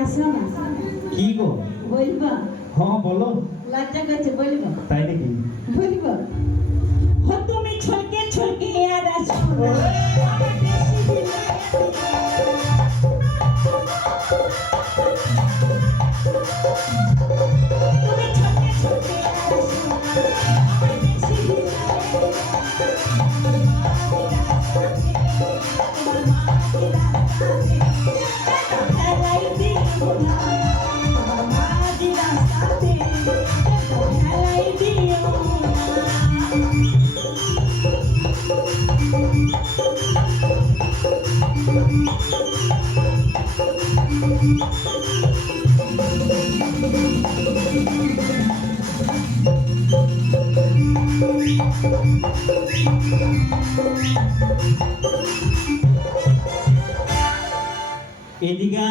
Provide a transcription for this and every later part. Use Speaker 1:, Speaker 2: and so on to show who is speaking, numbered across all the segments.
Speaker 1: কি গো?
Speaker 2: বলবা।
Speaker 1: হ্যাঁ বলো।
Speaker 2: লজ্জা করছে বলবা।
Speaker 1: তাই নাকি?
Speaker 2: বলবা। হো তুমি ছলকে ছলকে আর আসো আমার বেশি দিন তুমি ছলকে ছলকে আর আসো
Speaker 1: এদিকে।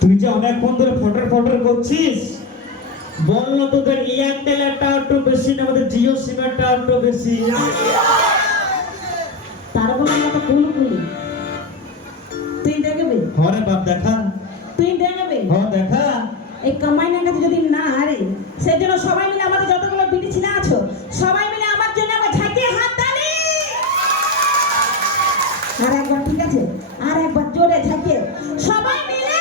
Speaker 1: তুই যে অনেকক্ষণ ধরে ফটোর ফটোর করছিস বলল তোদের এয়ারটেলের টাওয়ারটা বেশি না, আমাদের জিও সিমের টাওয়ারটা বেশি
Speaker 2: তার বলে আমরা তো তুই দেখবি?
Speaker 1: হরে বাপ দেখা।
Speaker 2: তুই দেখবি?
Speaker 1: হ দেখা।
Speaker 2: এই কামাইনের কাছে যদি না হারে সেই জন্য সবাই মিলে আমাদের যতগুলো বিটি ছিল আছো সবাই মিলে আমার জন্য আমার ঝাঁকিয়ে হাত তালি আর একবার ঠিক আছে? আর একবার জোরে ঝাঁকিয়ে। সবাই মিলে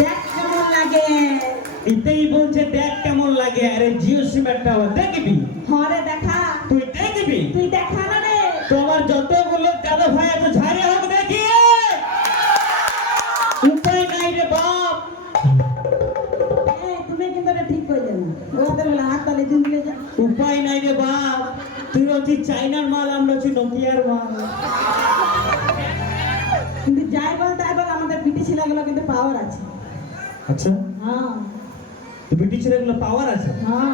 Speaker 2: দেখ কেমন লাগে।
Speaker 1: বলছে দেখ কেমন লাগে। আরে জিও টাওয়ার দেখবি।
Speaker 2: হরে দেখা।
Speaker 1: তুই দেখবি?
Speaker 2: তুই দেখা না
Speaker 1: তোমার যতগুলো দাদা ভাই আছে ঝাড়ে হোক দেখি উপায় নাই রে বাপ।
Speaker 2: তুমি কিন্তু ঠিক করে দেবে ওদের বলে হাত তালি দিন দিলে যা।
Speaker 1: উপায় নাই রে বাপ। তুই হচ্ছিস চাইনার মাল আমরা হচ্ছি নোকিয়ার মাল।
Speaker 2: কিন্তু যাই বল তাই বল আমাদের বিটি ছেলেগুলো কিন্তু পাওয়ার আছে।
Speaker 1: আচ্ছা?
Speaker 2: হ্যাঁ।
Speaker 1: ব্রিটিশ পাওয়ার আছে?
Speaker 2: হ্যাঁ।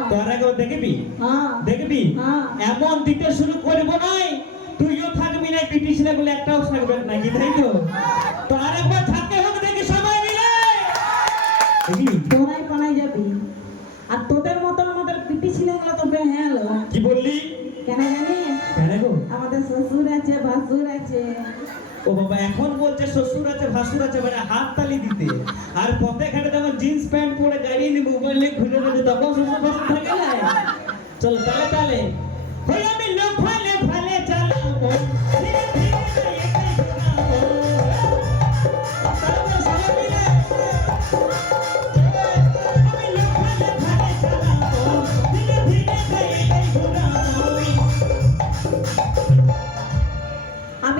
Speaker 1: দেখবি?
Speaker 2: হ্যাঁ।
Speaker 1: দেখবি?
Speaker 2: হ্যাঁ।
Speaker 1: এমন দিতে শুরু করব নাই তুইও থাকবি না ব্রিটিশ ছেলেগুলো একটাও থাকবে নাকি তাই তো? তো আরেকবার থাকতে হবে দেখি সবাই মিলে।
Speaker 2: তোরাই পালাই যাবি? আর তোদের মতো আমাদের পিটি ছেলেগুলো তো বেহেল।
Speaker 1: কি বললি?
Speaker 2: কেন জানি?
Speaker 1: কেন গো?
Speaker 2: আমাদের শ্বশুর আছে ভাসুর আছে।
Speaker 1: ও বাবা এখন বলছে শ্বশুর আছে ভাসুর আছে মানে হাত তালি দিতে। আর পথে ঘাটে জিন্স প্যান্ট পরে গাড়ি নিয়ে মোবাইল নিয়ে ঘুরে বেড়ে তখন শ্বশুর ভাসুর থাকে না। চল তালে তালে। হই আমি লোক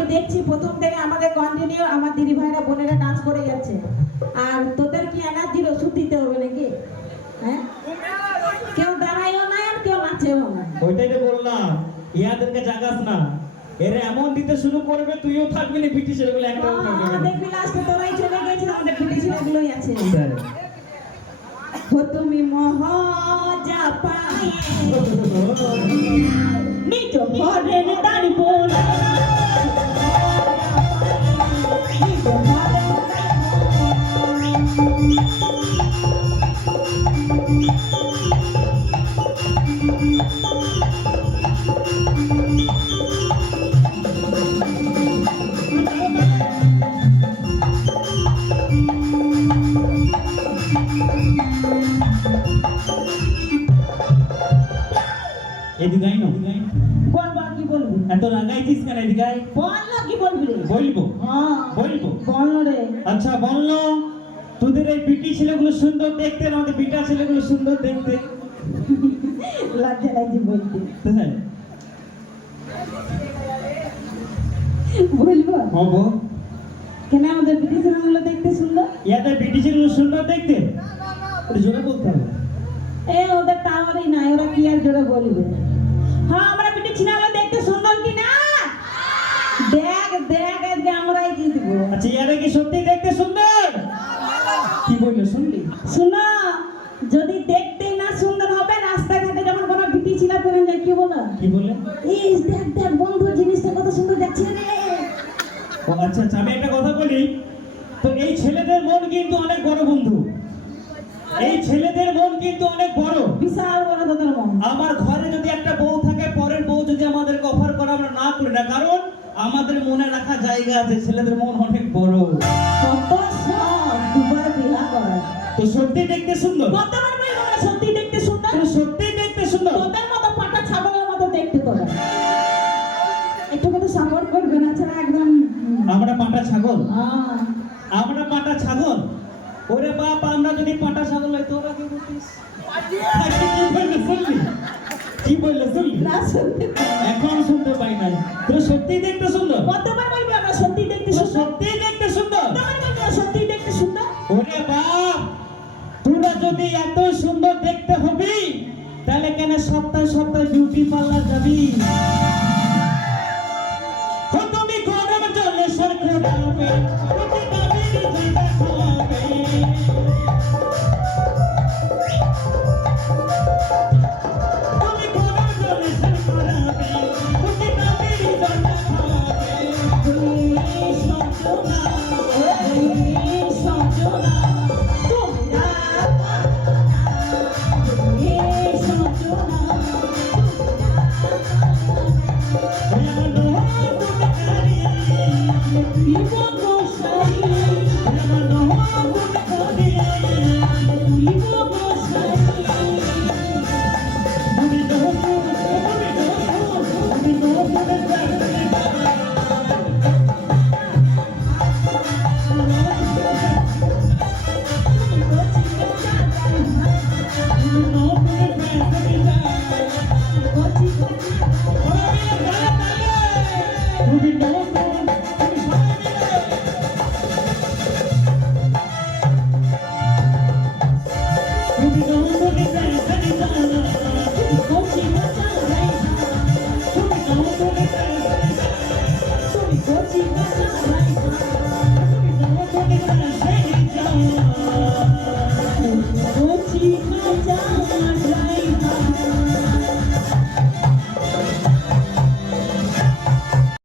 Speaker 2: দেখছি প্রথম থেকে আমাদের কন্টিনিউ আমার দিদি ভাইরা, বোনেরা করে যাচ্ছে। আর তোদের কি এনার্জির ওষুধ দিতে হবে নাকি? হ্যাঁ? কেউ দাঁড়ায়ও না আর কেউ নাচেও না।
Speaker 1: ওইটাই তো বললাম। ইয়াদেরকে জাগাস না। এরা এমন দিতে শুরু করবে তুইও থাকবি না ব্রিটিশ এগুলো একটাও একটা
Speaker 2: দেখবি লাস্টে তোরাই চলে গেছিস আমাদের ব্রিটিশ এগুলোই আছে। হো তুমি মহজা পায়ে। নিজ দানি দাঁড়ি
Speaker 1: এদিকে আই না।
Speaker 2: বল বল কি বলবি?
Speaker 1: এত রাগাইছিস কেন এদিকে আই
Speaker 2: কি বলবি?
Speaker 1: বলব।
Speaker 2: হ্যাঁ।
Speaker 1: বলব।
Speaker 2: বল না রে।
Speaker 1: আচ্ছা বলল তোদের এই বিটি ছেলেগুলো সুন্দর দেখতে না আমাদের বিটা ছেলেগুলো সুন্দর দেখতে?
Speaker 2: লজ্জা লাগছে বলতে।
Speaker 1: হ্যাঁ।
Speaker 2: বলব?
Speaker 1: হব
Speaker 2: কেন আমাদের পিটি ছেলেগুলো দেখতে সুন্দর?
Speaker 1: ইয়াদের ছেলেগুলো সুন্দর দেখতে? একটু জোরে বলতে হবে।
Speaker 2: এ ওদের টাওয়ারই নাই ওরা কি আর জোরে বলবে? হ্যাঁ আমরা পিটি ছিনালো দেখতে সুন্দর কি না? দেখ দেখ আজকে আমরাই জিতবো।
Speaker 1: আচ্ছা ইয়ারা কি সত্যি দেখতে সুন্দর? কি বলল শুনলি?
Speaker 2: শোনো যদি দেখতেই না সুন্দর হবে রাস্তাঘাটে যখন কোনো বিটি ছিলা পরে যায় কি বলো?
Speaker 1: কি বললে?
Speaker 2: এই দেখ দেখ বন্ধু জিনিসটা কত সুন্দর দেখছে রে
Speaker 1: ও আচ্ছা আচ্ছা আমি একটা কথা বলি। তো এই ছেলেদের মন কিন্তু অনেক বড় বন্ধু। এই ছেলেদের মন কিন্তু অনেক বড়।
Speaker 2: বিশাল বড় তোদের মন।
Speaker 1: আমার ঘরে যদি একটা বউ থাকে পরের বউ যদি আমাদেরকে অফার করে আমরা না করি না। কারণ আমাদের মনে রাখা জায়গা আছে ছেলেদের মন অনেক বড়।
Speaker 2: কত কত সব দুবার বিয়া করে।
Speaker 1: তো সত্যি দেখতে সুন্দর।
Speaker 2: কতবার সত্যি দেখতে সুন্দর।
Speaker 1: সত্যি দেখতে সুন্দর।
Speaker 2: তোদের মতো পাটা ছাগলের মতো দেখতে তোরা কথা সাপোর্ট করবে না ছাড়া একদম।
Speaker 1: আমরা পাটা ছাগল। আমরা পাটা ছাগল। ওরে বাপ আমরা যদি পাটা ছাগল হয় তোরা কি বলছিস কি বললে শুনলি?
Speaker 2: না শুনতে
Speaker 1: এখন শুনতে পাই নাই। তো সত্যি দেখতে সুন্দর?
Speaker 2: কতবার বলবি আমরা সত্যি দেখতে
Speaker 1: সত্যি দেখতে সুন্দর?
Speaker 2: সত্যি দেখতে সুন্দর।
Speaker 1: ওরে বাপ তোরা যদি এত সুন্দর দেখতে হবি তাহলে কেন সপ্তাহে সপ্তাহে বিউটি পার্লার যাবি?
Speaker 2: হবে Happy birthday.